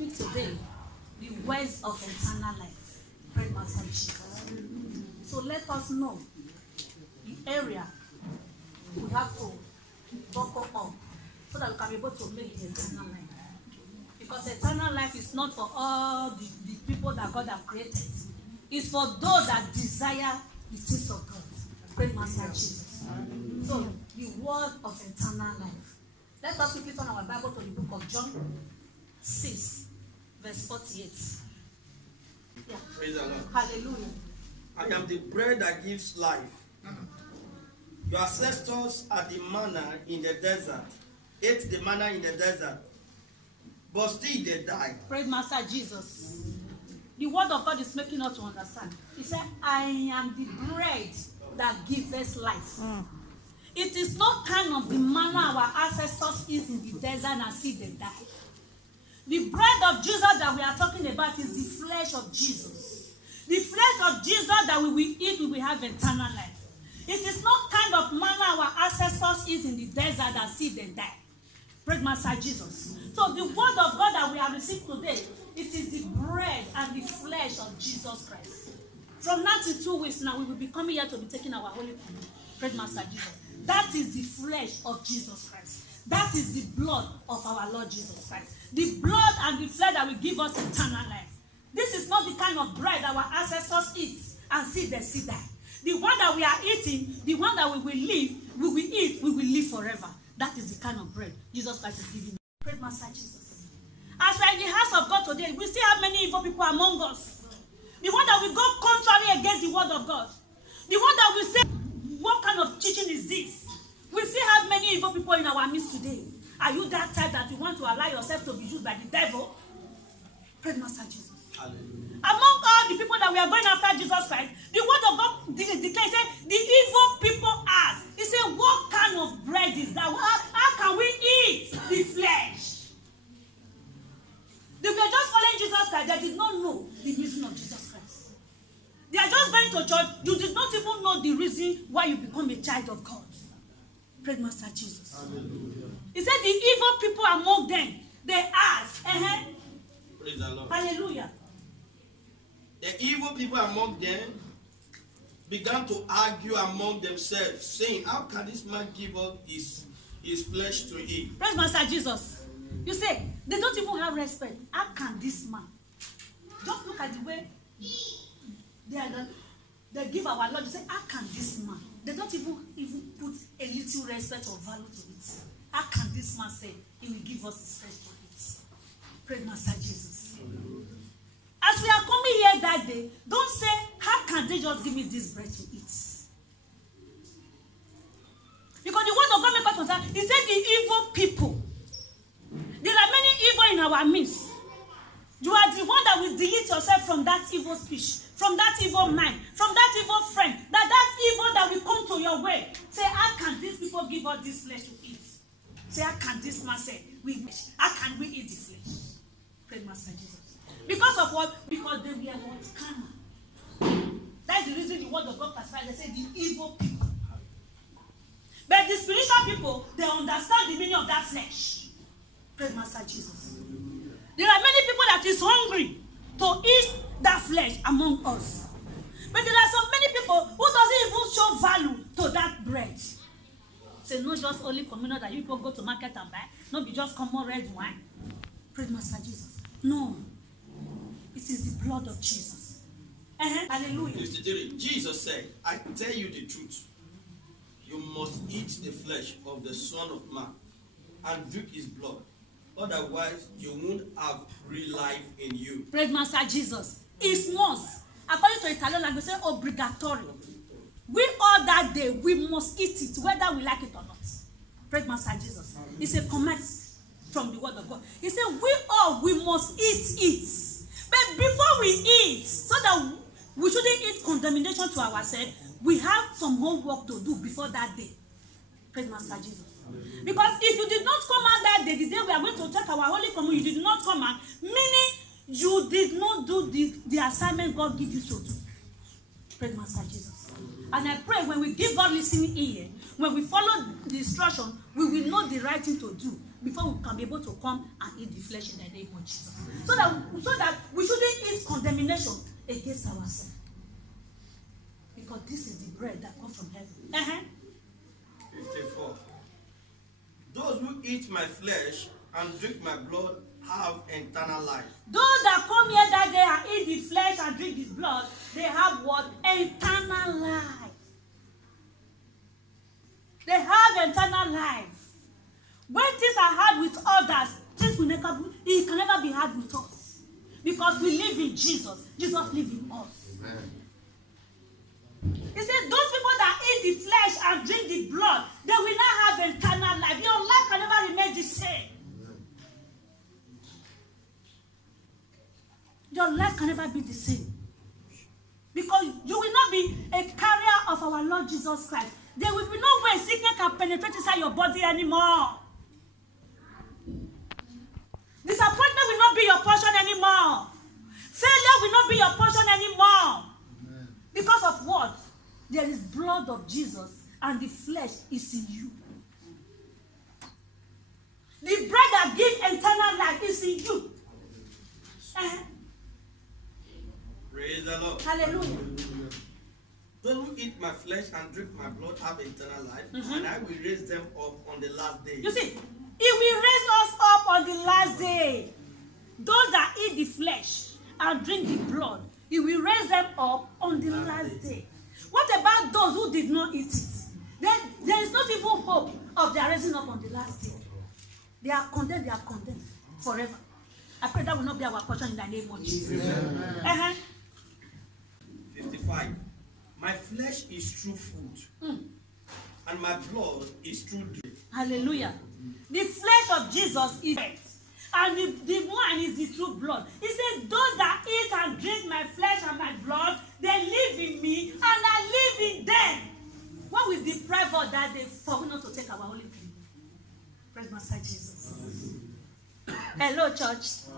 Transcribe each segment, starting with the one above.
topic today, the words of eternal life. Praise Master Jesus. So let us know the area we have to buckle up so that we can be able to make the eternal life. Because eternal life is not for all the people that God has created. It's for those that desire the things of God. Praise Master Jesus. So, the word of eternal life. Let us quickly turn our Bible to the book of John 6, verse 48. Yeah. Praise the Lord. Hallelujah. I am the bread that gives life. Your ancestors are the manna in the desert, ate the manna in the desert, but still they died. Praise Master Jesus. The word of God is making us to understand. He said, I am the bread that gives us life. It is not kind of the manna our ancestors eat in the desert and see they die. The bread of Jesus that we are talking about is the flesh of Jesus. The flesh of Jesus that we will eat, we will have eternal life. It is not kind of manna our ancestors eat in the desert and see they die. Praise Master Jesus. So the word of God that we have received today, it is the bread and the flesh of Jesus Christ. From now to 2 weeks now, we will be coming here to be taking our Holy Communion. Praise Master Jesus. That is the flesh of Jesus Christ. That is the blood of our Lord Jesus Christ. The blood and the flesh that will give us eternal life. This is not the kind of bread our ancestors eat and see they see die. The one that we are eating, the one that we will live, we will eat, we will live forever. That is the kind of bread Jesus Christ is giving. Praise Master Jesus. As we are in the house of God today, we still have many evil people among us. The one that will go contrary against the word of God. The one that will say, what kind of teaching is this? We still have many evil people in our midst today. Are you that type that you want to allow yourself to be used by the devil? Praise Master Jesus. Hallelujah. Among all the people that we are going after Jesus Christ, the word of God declares, the evil people ask. He said, what kind of bread is that? How can we eat the flesh? They were just following Jesus Christ. They did not know the reason of Jesus Christ. They are just going to church. You did not even know the reason why you become a child of God. Praise Master Jesus. Hallelujah. He said the evil people among them, they ask. Praise the Lord. Hallelujah. The evil people among them began to argue among themselves, saying, how can this man give up his flesh to eat? Praise Master Jesus. You say, they don't even have respect. How can this man? Just look at the way they give our Lord. They say, how can this man? They don't even put a little respect or value to it. How can this man say he will give us his flesh to eat? Praise Master Jesus. As we are coming here that day, don't say, how can they just give me this bread to eat? Because the word of God makes us understand. He said the evil people. There are many evil in our midst. You are the one that will delete yourself from that evil speech, from that evil mind, from that evil friend, that evil that will come to your way. Say, how can these people give us this flesh to eat? Say, how can this man say, how can we eat the flesh? Praise Master Jesus. Because of what? Because they were what? Carnal. That's the reason the word of God classifies. They say the evil people. But the spiritual people, they understand the meaning of that flesh. Praise Master Jesus. There are many people that is hungry to eat that flesh among us. But there are so many people who doesn't even show value to that bread. Say, no, just only communion that you people go to market and buy. Not be just common red wine. Praise Master Jesus. No. It is the blood of Jesus. Hallelujah. 53. Jesus said, I tell you the truth. You must eat the flesh of the Son of Man and drink his blood. Otherwise, you won't have real life in you. Praise Master Jesus. It's must. According to Italian language, say obligatory. We all that day, we must eat it, whether we like it or not. Praise Master Jesus. It's a command from the word of God. He said, we must eat it. But before we eat, so that we shouldn't eat condemnation to ourselves, we have some homework to do before that day. Praise Master Jesus. Because if you did not come out that day, the day we are going to take our Holy Communion, you did not come out, meaning you did not do the assignment God gave you to do. Praise Master Jesus. And I pray when we give God listening ear, when we follow the instruction, we will know the right thing to do before we can be able to come and eat the flesh in the name of Jesus. So that we shouldn't eat condemnation against ourselves. Because this is the bread that comes from heaven. 54. Those who eat my flesh and drink my blood have eternal life. Those that come here that day and eat the flesh and drink the blood, they have what? Eternal life. They have eternal life. When things are hard with others, things will never be, it can never be hard with us. Because we live in Jesus. Jesus lives in us. Amen. He said, those people that eat the flesh and drink the blood, they will not have eternal life. Your life can never remain the same. Your life can never be the same. Because you will not be a carrier of our Lord Jesus Christ. There will be no way sickness can penetrate inside your body anymore. Disappointment will not be your portion anymore. Failure will not be your portion anymore. Amen. Because of what? There is blood of Jesus and the flesh is in you. The bread that gives eternal life is in you. Praise the Lord. Hallelujah. Those who eat my flesh and drink my blood have eternal life, and I will raise them up on the last day. You see, He will raise us up on the last day. Those that eat the flesh and drink the blood, He will raise them up on the last day. What about those who did not eat it? There is not even hope of their raising up on the last day. They are condemned forever. I pray that will not be our portion in the name of Jesus. 55. My flesh is true food, and my blood is true drink. Hallelujah. The flesh of Jesus is bread, and the wine is the true blood. He said, those that eat and drink my flesh and my blood, they live in me, and I live in them. What will deprive us that day for not to take our holy drink? Praise Master Jesus. Hello, church.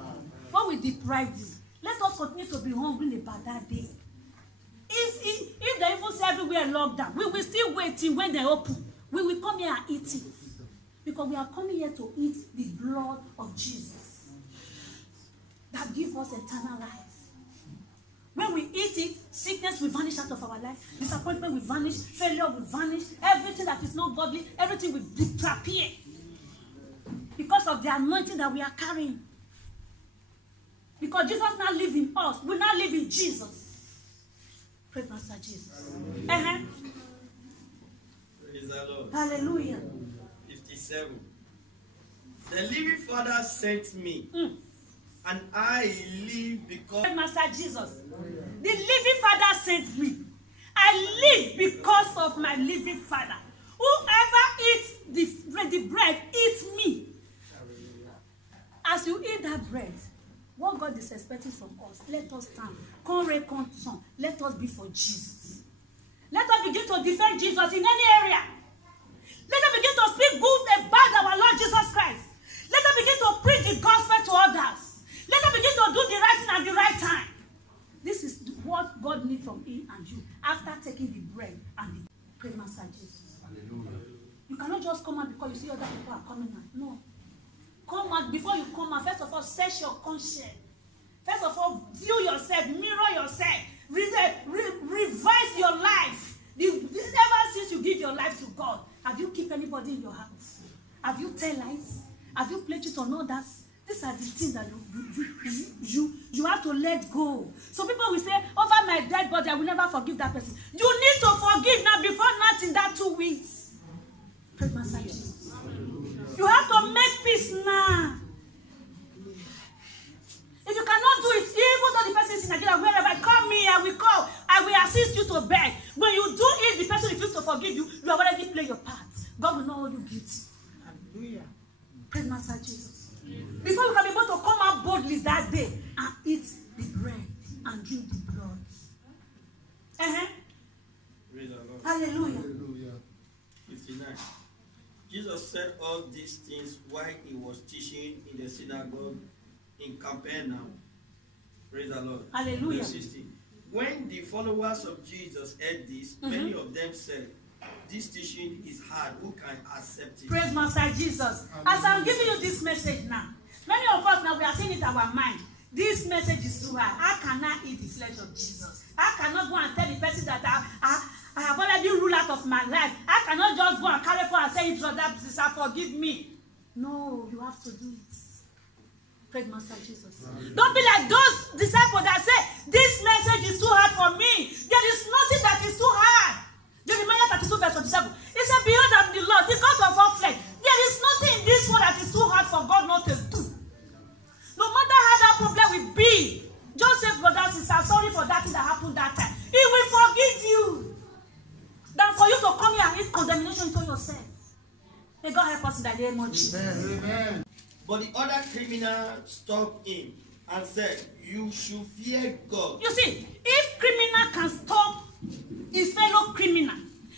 What will deprive you? Let us continue to be hungry about that day. If they even say everywhere locked down, we will still waiting when they open. We will come here and eat it. Because we are coming here to eat the blood of Jesus that gives us eternal life. When we eat it, sickness will vanish out of our life. Disappointment will vanish. Failure will vanish. Everything that is not godly, everything will disappear. Because of the anointing that we are carrying. Because Jesus now lives in us. We now live in Jesus. Praise Master Jesus. Praise the Lord. Hallelujah. 57. The living Father sent me, and I live because... Praise Master Jesus. The living Father sent me. I live because of my living Father. Whoever eats the bread eats me. As you eat that bread, what God is expecting from us, let us stand. Let us be for Jesus. Let us begin to defend Jesus in any area. Let us begin to speak good about our Lord Jesus Christ. Let us begin to preach the gospel to others. Let us begin to do the right thing at the right time. This is what God needs from me and you after taking the bread and the praise Master Jesus. Hallelujah. You cannot just come out because you see other people are coming out. No. Come out. Before you come out, first of all, search your conscience. First of all, view yourself, mirror yourself, revise your life. Ever since you give your life to God, have you kept anybody in your house? Have you tell lies? Have you pledged it on others? These are the things that you have to let go. So people will say, over my dead body, I will never forgive that person. You need to forgive now before not in that 2 weeks. Praise Master Jesus. You have to make peace now. If you cannot do it, even though the person is in Nigeria, wherever, call me, I will assist you to beg. When you do it, the person refuses to forgive you, you have already played your part. God will not hold you guilty. Hallelujah. Praise Master Jesus. Before you can be able to come out boldly that day and eat the bread and drink the blood. Praise the Lord. Hallelujah. 59. Jesus said all these things while he was teaching in the synagogue in Capernaum. Praise the Lord. Hallelujah. Verse 60. When the followers of Jesus heard this, many of them said, this teaching is hard. Who can accept it? Praise Master Jesus. As I'm giving you this message now, many of us now we are saying it in our mind. This message is too hard. How can I eat the flesh of Jesus? I cannot go and tell the person that I have already ruled out of my life. I cannot just go and carry forward and say, brother, sister, forgive me. No, you have to do it. Praise Master Jesus. Don't be like those disciples that say, this message is too hard for me. There is nothing that is too hard. Jeremiah 32 verse 27. It said, behold, I'm the Lord, the God of all flesh. There is nothing in this world that is too hard for God not to do. No matter how that problem will be, just say, brother, sister, sorry for that thing that happened that time. He will forgive you. Than for you to come here and eat condemnation into yourself. May God help us in the name of Jesus. Amen. But the other criminal stopped him and said, you should fear God. You see, if criminal can stop his fellow criminal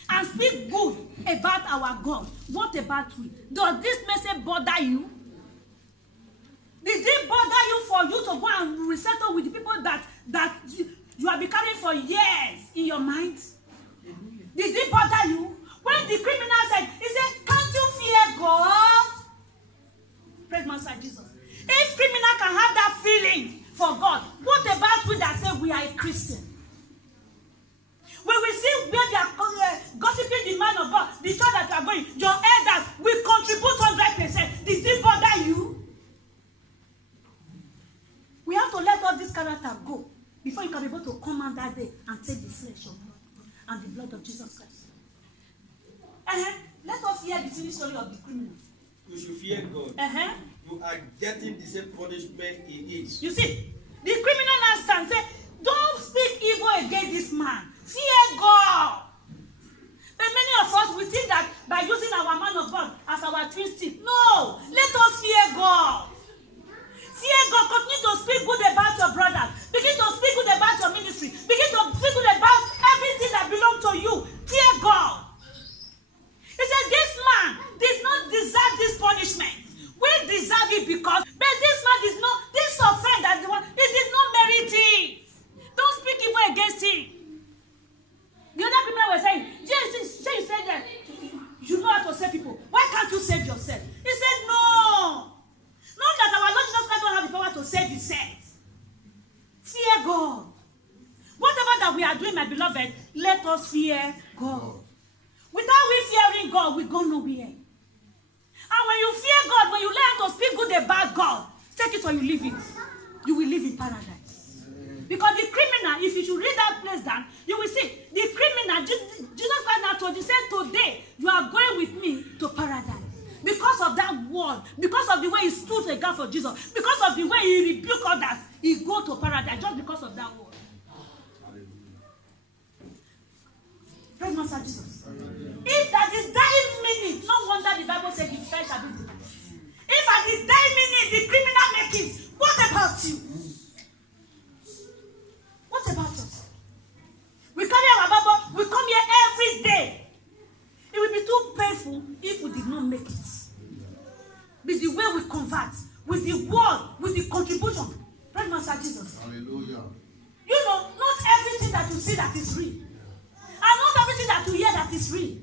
and speak good about our God, what about we? Does this message bother you? Did it bother you for you to go and resettle with the people that you have been carrying for years in your mind? Did it bother you? When the criminal said, he said, can't you fear God? Praise Master Jesus. If criminal can have that feeling for God, what about we that say we are a Christian? When we see where they are gossiping the man of God, the church that you are going, your elders will contribute 100%. Did it bother you? We have to let all this character go before you can be able to come out that day and take the flesh of God and the blood of Jesus Christ. Let us hear the silly story of the criminal. You should fear God. You are getting the same punishment he is. You see, the criminal now stands and say, don't speak evil against this man. Fear God. But many of us, we think that by using our man of God as our twin stick. No, let us fear God. Fear God. Continue to speak good about your brother. Begin to speak good about your ministry. Begin to speak good about everything that belongs to you. Fear God. He said, this man did not deserve this punishment. We deserve it because, but this man did not, this offense that the one, he did not merit it. Don't speak evil against him. The other criminal were saying, Jesus, you said that you know how to save people. Why can't you save yourself? He said, no. Not that our Lord Jesus Christ don't have the power to save himself. Fear God. Whatever that we are doing, my beloved, let us fear God. Without we fearing God, we go nowhere. And when you fear God, when you learn to speak good about God, take it or you leave it. You will live in paradise. Because the criminal, if you should read that place down, you will see the criminal, Jesus Christ now told you, said, today you are going with me to paradise. Because of that word, because of the way he stood a gap for Jesus, because of the way he rebuked others, he go to paradise just because of that word. Praise Master Jesus. If at the dying minute, no wonder the Bible said the flesh shall be delivered. If at the dying minute the criminal make it, what about you? What about us? We carry our Bible, we come here every day. It will be too painful if we did not make it. With the way we convert, with the word, with the contribution. Praise Master Jesus. Hallelujah. You know, not everything that you see that is real. And not everything that you hear that is real.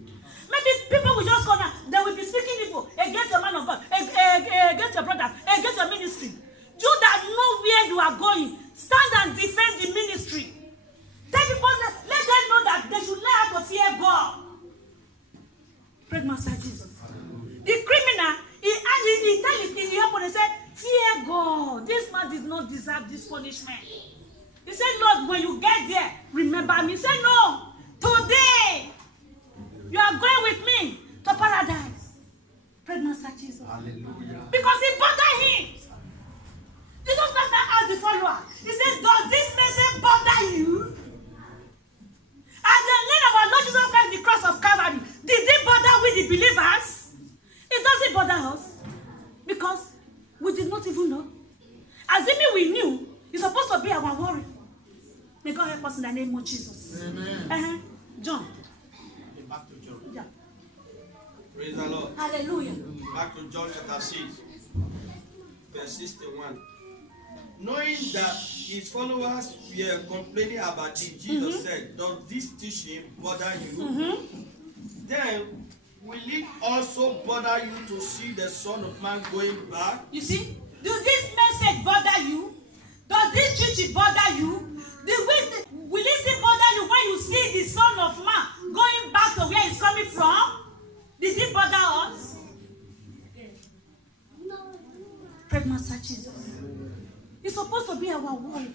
Maybe people will just come out, they will be speaking evil against the man of God, against your brother, against your ministry. You that know where you are going, stand and defend the ministry. Tell people, let them know that they should learn how to fear God. Praise Master Jesus. The criminal, he tell his opponent, he said, fear God. This man did not deserve this punishment. He said, Lord, when you get there, remember me. He said, no. Today, you are going with me to paradise. Praise Master Jesus. Hallelujah. Because it bothered him. Jesus Christ asked the follower, he said, does this message bother you? At the name of our Lord Jesus Christ, the cross of Calvary, did it bother with the believers? It doesn't bother us. Because we did not even know. Assuming we knew, it's supposed to be our worry. May God help us in the name of Jesus. Amen. John. Back to John. Yeah. Praise the Lord. Hallelujah. Back to John chapter 6, verse 61. Knowing that his followers were complaining about it, Jesus said, "Does this teaching bother you? Then will it also bother you to see the Son of Man going back?" You see, does this message bother you? Does this teaching bother you? Will it still bother you when you see the Son of Man going back to where he's coming from? Did it bother us? Praise Master Jesus. It's supposed to be our word.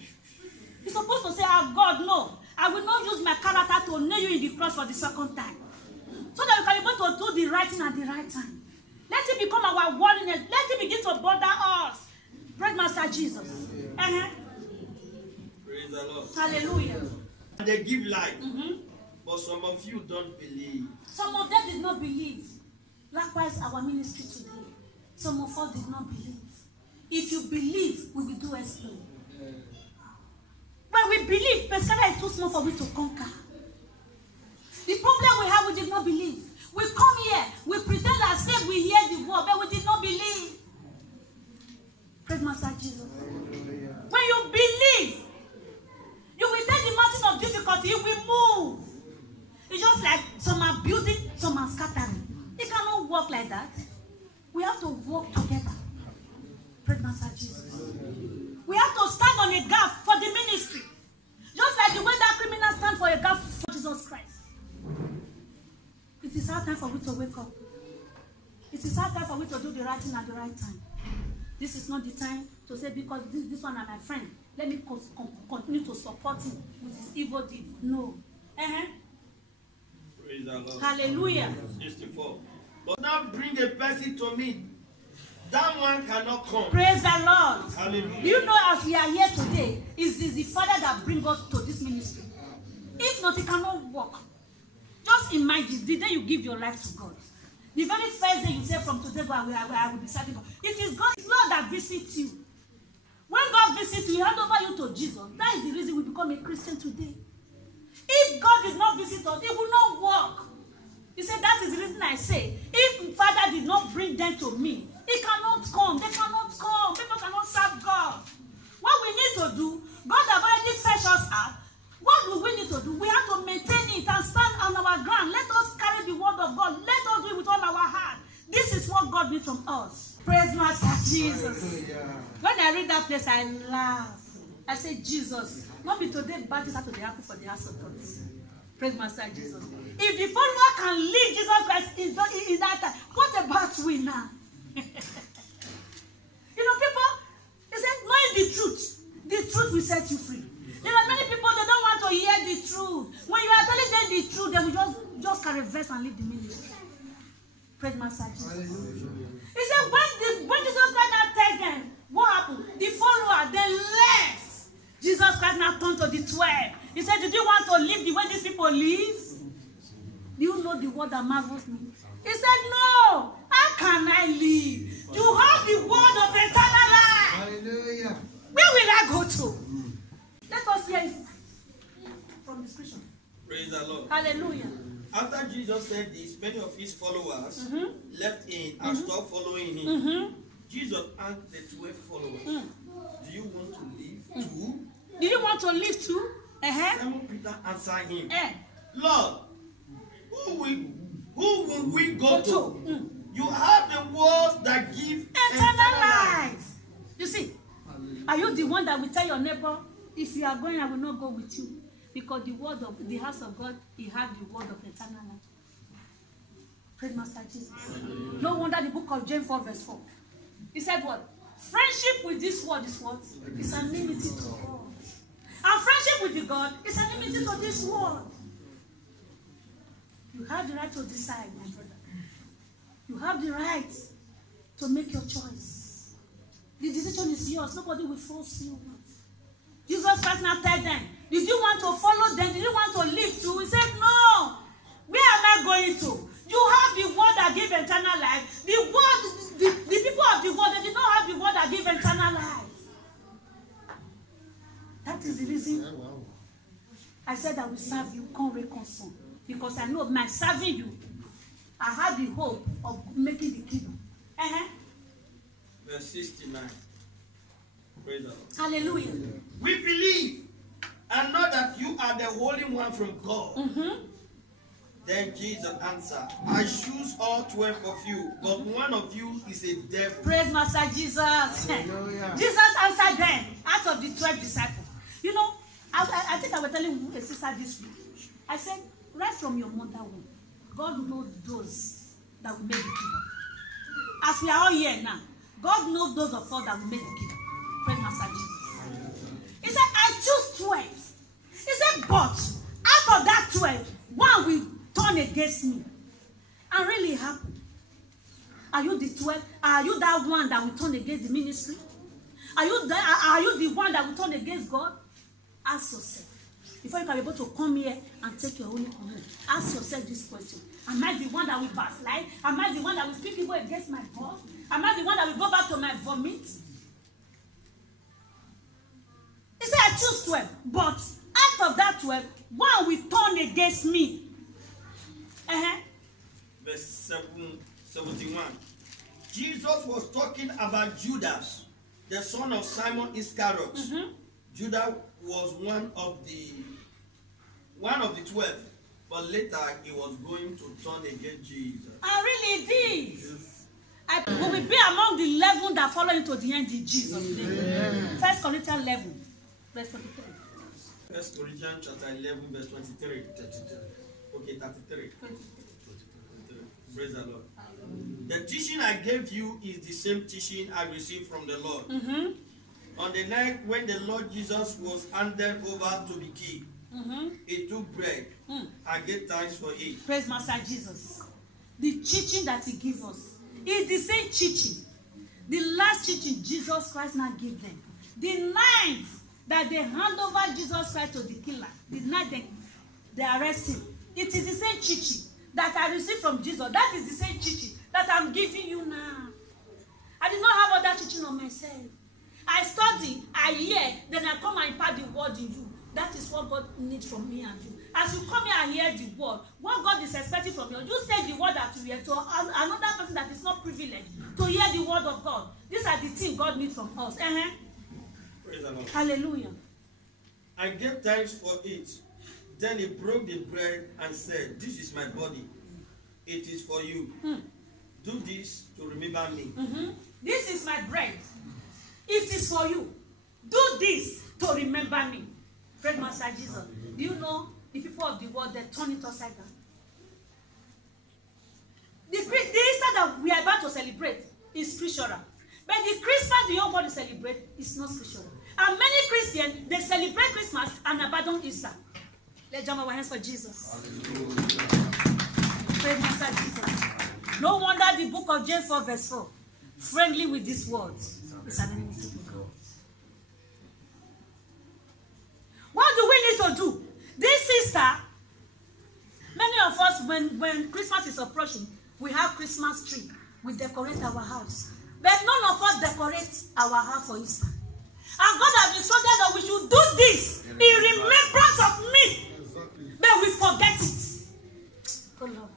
It's supposed to say, "Our God, no, I will not use my character to nail you in the cross for the second time." So that we can be able to do the right thing at the right time. Let it become our worthiness. Let it begin to bother us. Praise Master Jesus. Praise the Lord. Hallelujah. And they give life. But some of you don't believe. Some of them did not believe. Likewise, our ministry today. Some of us did not believe. If you believe, we will do exploit. When we believe, Pescara is too small for we to conquer. The problem we have, we did not believe. We come here, we pretend as if we hear the word, but we did not believe. Praise Master Jesus. When you believe, you will take the mountain of difficulty, it will move. It's just like some are building, some are scattering. It cannot work like that. We have to work together. Praise Master Jesus. We have to stand on a gap for the ministry. Just like the way that criminal stand for a gap for Jesus Christ. It is our time for we to wake up. It is our time for we to do the right thing at the right time. This is not the time to say, because this one is my friend, let me continue to support him with his evil deed. No. Praise the Lord. Hallelujah. 64. But now bring a person to me. That one cannot come. Praise the Lord. Hallelujah. Do you know, as we are here today, is the Father that brings us to this ministry. If not, it cannot work. Just imagine the day you give your life to God. The very first day you say, "From today, I will be serving God." It is God's Lord that visits you. When God visits you, He hands over you to Jesus. That is the reason we become a Christian today. If God did not visit us, it will not work. He said, "That is the reason I say, if Father did not bring them to me, He cannot come. They cannot come. People cannot serve God." What we need to do, God has already fetched us out. What do we need to do? We have to maintain it and stand on our ground. Let us carry the word of God. Let us do it with all our heart. This is what God needs from us. Praise Master Jesus. When I read that place, I laugh. I say, Jesus, not be today, but this has to be happen for the house of God. Praise Master Jesus. If the follower can leave Jesus Christ in that time, what about we now? You know, people, they say, knowing the truth will set you free. There are many people, they don't want to hear the truth. When you are telling them the truth, they will just carry verse and leave the ministry. Praise Master Jesus. He said, when Jesus Christ now tell them, what happened? The follower, they left. Jesus Christ now turned to the 12. He said, "Did you want to live the way these people live?" Do you know the word that marvels me? He said, "No. How can I live? You have the word of eternal life." Hallelujah. Where will I go to? Let us hear it from the scripture. Praise the Lord. Hallelujah. After Jesus said this, many of his followers left him and stopped following him. Jesus asked the 12 followers, "Do you want to live too?" Do you want to live too? Simon Peter answered him, "Lord, who will we go to? You have the words that give eternal life." You see, are you the one that will tell your neighbor, "If you are going, I will not go with you"? Because the word of the house of God, He has the word of eternal life. Praise Master Jesus. No wonder the book of James 4 verse 4. He said what? Friendship with this word is what? It's unlimited to God. And friendship with the God is unlimited to this word. You have the right to decide, my brother. You have the right to make your choice. The decision is yours. Nobody will force you. Jesus Christ now tell them, "Did you want to follow them? Did you want to live too?" He said, "No. Where am I going to? You have the word that gives eternal life. The word, the people of the world, they did not have the word that gives eternal life." That is the reason I said I will serve you, come reconcile. Because I know by serving you, I have the hope of making the kingdom. Verse 69. Praise the Lord. Hallelujah. We believe and know that you are the Holy One from God. Then Jesus answered, I choose all 12 of you, but one of you is a devil. Praise Master Jesus. Hallelujah. Jesus answered them out of the 12 disciples. You know, I think I was telling a sister this week. I said, right from your mother womb, God knows those that will make the kingdom. As we are all here now, God knows those of us that will make the kingdom. Praise Master Jesus. He said, I choose 12. He said, but out of that 12, one will turn against me. And really it happened. Are you the 12? Are you that one that will turn against the ministry? Are you the one that will turn against God? Ask yourself. Before you can be able to come here and take your Holy Communion, ask yourself this question. Am I the one that will backslide? Am I the one that will speak evil against my God? Am I the one that will go back to my vomit? He said, I choose 12. But out of that 12, one will turn against me. Verse 71. Jesus was talking about Judas, the son of Simon Iscariot. Judas was one of the 12, but later he was going to turn against Jesus. I really did. We will be among the 11 that follow into the end in Jesus' name. 1 Corinthians 11, verse 23. 1 Corinthians chapter 11, verse 23. 33. Okay, 33. 23. Praise the Lord. The teaching I gave you is the same teaching I received from the Lord. On the night when the Lord Jesus was handed over to be killed, he took bread and gave thanks for it. Praise Master Jesus. The teaching that he gives us is the same teaching. The last teaching Jesus Christ now gave them. The night that they hand over Jesus Christ to the killer, the night they arrest him, it is the same teaching that I received from Jesus. That is the same teaching that I'm giving you now. I did not have other teaching on myself. I study, I hear, then I come and impart the word in you. That is what God needs from me and you. As you come here and hear the word, what God is expecting from you, you say the word that you hear to another person that is not privileged to hear the word of God. These are the things God needs from us. Praise the Lord. Hallelujah. I gave thanks for it. Then he broke the bread and said, this is my body. It is for you. Do this to remember me. This is my bread. It is for you. Do this to remember me. Praise Master Jesus. Do you know the people of the world, they turn it upside down? The Easter that we are about to celebrate is spiritual. But the Christmas the whole world celebrate is not spiritual. And many Christians, they celebrate Christmas and abandon Easter. Let's jump our hands for Jesus. Praise Master Jesus. No wonder the book of James 4 verse 4, friendly with these words, is an enemy to God. What do we need to do? This Easter, many of us, when Christmas is approaching, we have Christmas tree. We decorate our house. But none of us decorate our house for Easter. And God has instructed that we should do this in remembrance of me. But we forget it. Good Lord.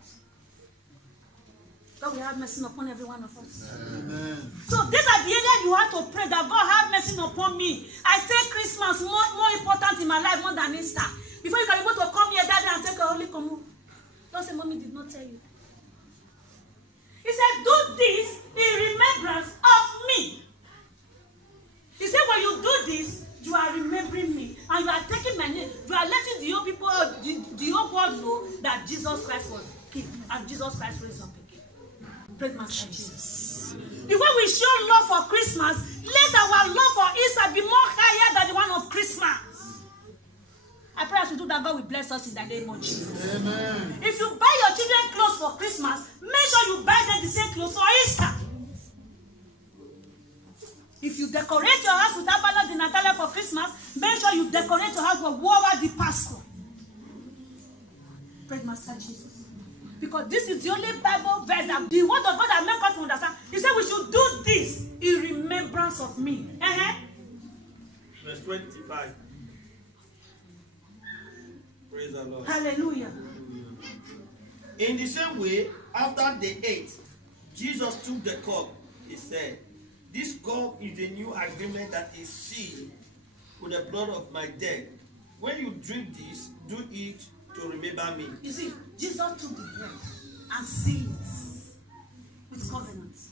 God will have mercy upon every one of us. Amen. So these are the areas you have to pray that God have mercy upon me. I take Christmas more important in my life more than Easter. Before you can be able to come here that day and take a Holy Communion. Don't say mommy did not tell you. He said, do this in remembrance of me. He said, when you do this, you are remembering me. And you are taking my name. You are letting the whole people, the whole world know that Jesus Christ was king. And Jesus Christ raised up again. Praise Master Jesus. The way we show love for Christmas, let our love for Easter be more higher than the one of Christmas. I pray as we do that, God will bless us in the name of Jesus. Amen. If you buy your children clothes for Christmas, make sure you buy them the same clothes for Easter. If you decorate your house with Abala de Natalia for Christmas, make sure you decorate your house with Wawa the Pastor. Praise Master Jesus. Because this is the only Bible verse that the word of God that makes us to understand. He said we should do this in remembrance of me. Verse 25. Praise the Lord. Hallelujah. In the same way, after they ate, Jesus took the cup. He said, This cup is the new agreement that is sealed with the blood of my dead. When you drink this, do it to remember me. You see, Jesus took the bread and sealed it with covenants.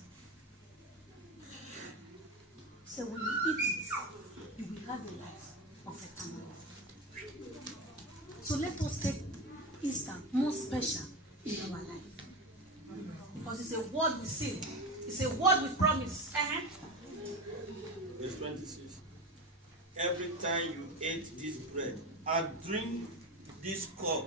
So when you eat it, you will have a life of eternal life. So let us take Easter more special in our life. Because it's a word we seal. It's a word we promise. Verse 26. Every time you ate this bread and drink this cup,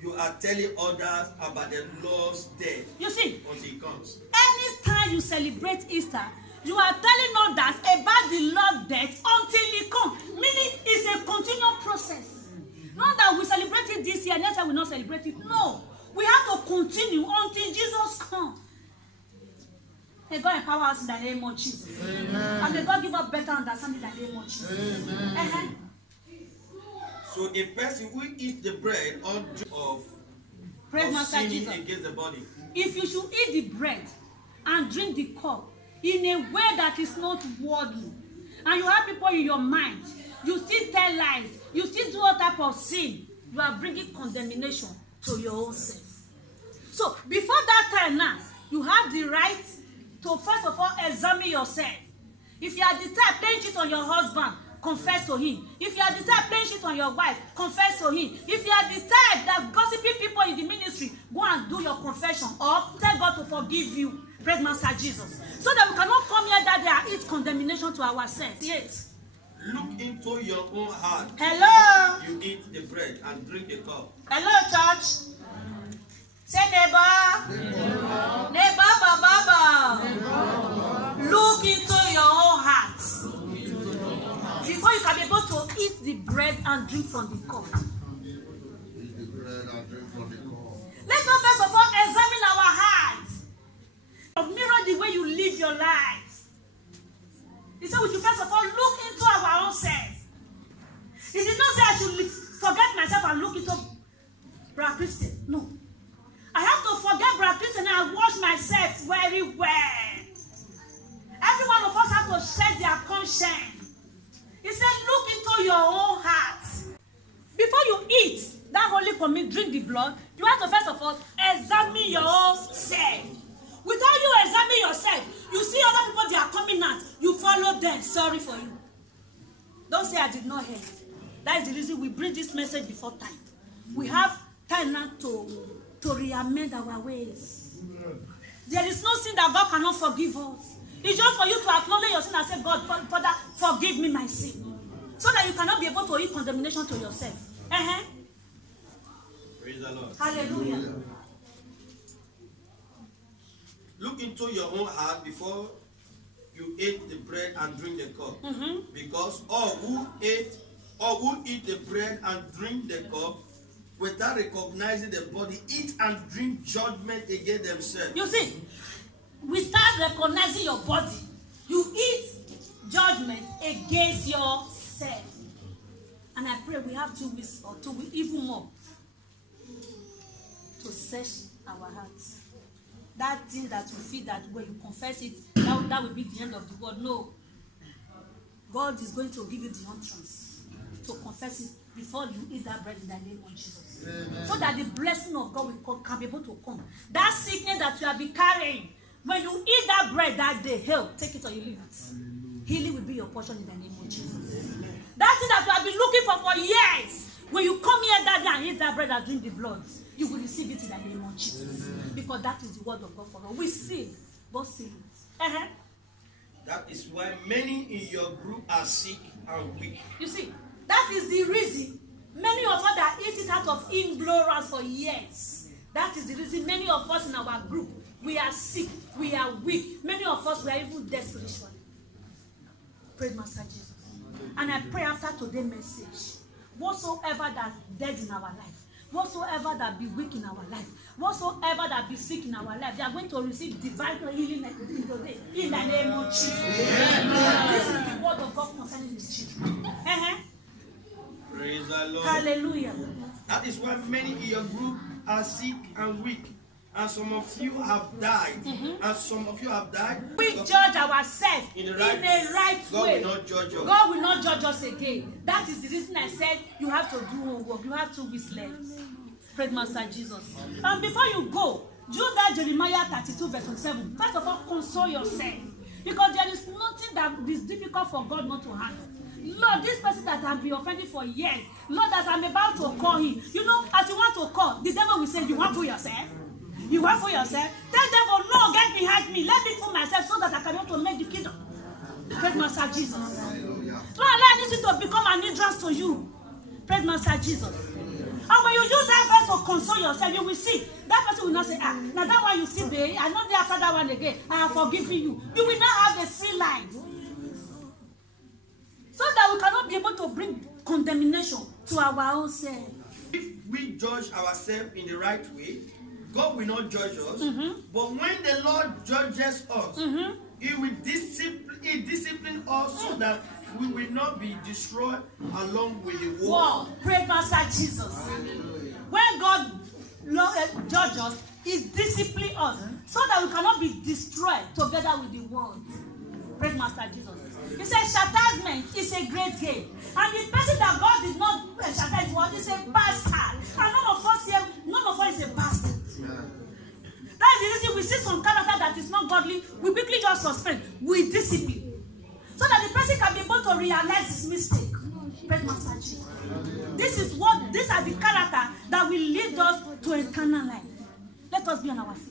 you are telling others about the Lord's death. You see, until he comes. Anytime you celebrate Easter, you are telling others about the Lord's death until he comes. Meaning it's a continual process. Not that we celebrate it this year, next year we not celebrate it. No. We have to continue until Jesus comes. May God empower us in the name of Jesus. Amen. And may God give us better understanding in the name of Jesus. Amen. So a person who eats the bread or drink of sinning against the body. If you should eat the bread and drink the cup in a way that is not worldly, and you have people in your mind, you still tell lies, you still do all type of sin, you are bringing condemnation to your own self. So before that time now, you have the right to first of all examine yourself. If you are the type playing cheat on your husband, confess to him. If you are the type playing cheat on your wife, confess to him. If you are the type that gossiping people in the ministry, go and do your confession or tell God to forgive you. Praise Master Jesus. So that we cannot come here that day and eat condemnation to ourselves. Yes. Look into your own heart. Hello. You eat the bread and drink the cup. Hello, church. Say neighbor. Neighbor, baba. Look into your own heart. Before you can be able to eat the bread and drink from the cup. Eat the bread and drink from the cup. Let's not first of all examine our hearts. Mirror the way you live your life. He said we should first of all look into our own self. He did not say I should forget myself and look into Brother Christian. No. I have to forget Brother Christian and wash myself very well. Every one of us have to shed their conscience. He said, look into your own heart. Before you eat that holy communion, drink the blood, you have to first of all examine your own self. Without you examining yourself, you see other people, they are coming out, you follow them. Sorry for you. Don't say I did not hear. That is the reason we bring this message before time. We have time now to re-amend our ways. There is no sin that God cannot forgive us. It's just for you to acknowledge your sin and say, God, Father, forgive me my sin. So that you cannot be able to eat condemnation to yourself. Praise the Lord. Hallelujah. Look into your own heart before you eat the bread and drink the cup. Because all who eat the bread and drink the cup without recognizing the body, eat and drink judgment against themselves. You see, without recognizing your body, you eat judgment against yourself. And I pray we have 2 weeks or 2 weeks, even more, to search our hearts. That thing that you feel that when you confess it, that will be the end of the world. No. God is going to give you the entrance to confess it before you eat that bread in the name of Jesus. Amen. So that the blessing of God can be able to come. That sickness that you have been carrying, when you eat that bread that day, hell, take it or you leave it. Healing will be your portion in the name of Jesus. Amen. That thing that you have been looking for years, when you come here that day and eat that bread and drink the blood, you will receive it in the name of Jesus. Amen. Because that is the word of God for us. We sing, God sing it. That is why many in your group are sick and weak. You see, that is the reason many of us that eat it out of ignorance for years. That is the reason many of us in our group, we are sick, we are weak. Many of us, we are even dead spiritually. Praise Master Jesus. And I pray after today's message, whatsoever that's dead in our life, whatsoever that be weak in our life, whatsoever that be sick in our life, they are going to receive divine healing in the name of Jesus. Amen. This is the word of God concerning His children. Praise the Lord. Hallelujah. That is why many in your group are sick and weak. and some of you have died. And some of you have died. We judge ourselves in a right God way. will not judge us. God will not judge us again. That is the reason I said you have to do homework. You have 2 weeks left. Praise Master Jesus. And before you go, do that Jeremiah 32 verse 7. First of all, console yourself. Because there is nothing that is difficult for God not to handle. Lord, this person that has been offended for years, Lord, as I'm about to call him, you know, as you want to call, the devil will say, you want for yourself? You want for yourself? Tell devil, no, get behind me. Let me fool myself so that I can also make the kingdom. Praise Master Jesus. Don't allow anything to become an hindrance to you. Praise Master Jesus. And when you use that verse to console yourself, you will see that person will not say, now that one you see, babe, I'm not there after that one again. I have forgiven you. You will not have a free life. So that we cannot be able to bring condemnation to our own self. If we judge ourselves in the right way, God will not judge us. But when the Lord judges us, He will discipline us so that we will not be destroyed along with the world. Wow. Praise Master Jesus. When God judges us, He disciplines us so that we cannot be destroyed together with the world. Praise Master Jesus. He said chastisement is a great gain. And the person that God did not chastise is a bastard. And none of us is a bastard. That is the reason we see some character that is not godly, we quickly just suspend. We discipline. So that the person can be able to realize his mistake. Praise Master Jesus. These are the character that will lead us to eternal life. Let us be on our feet.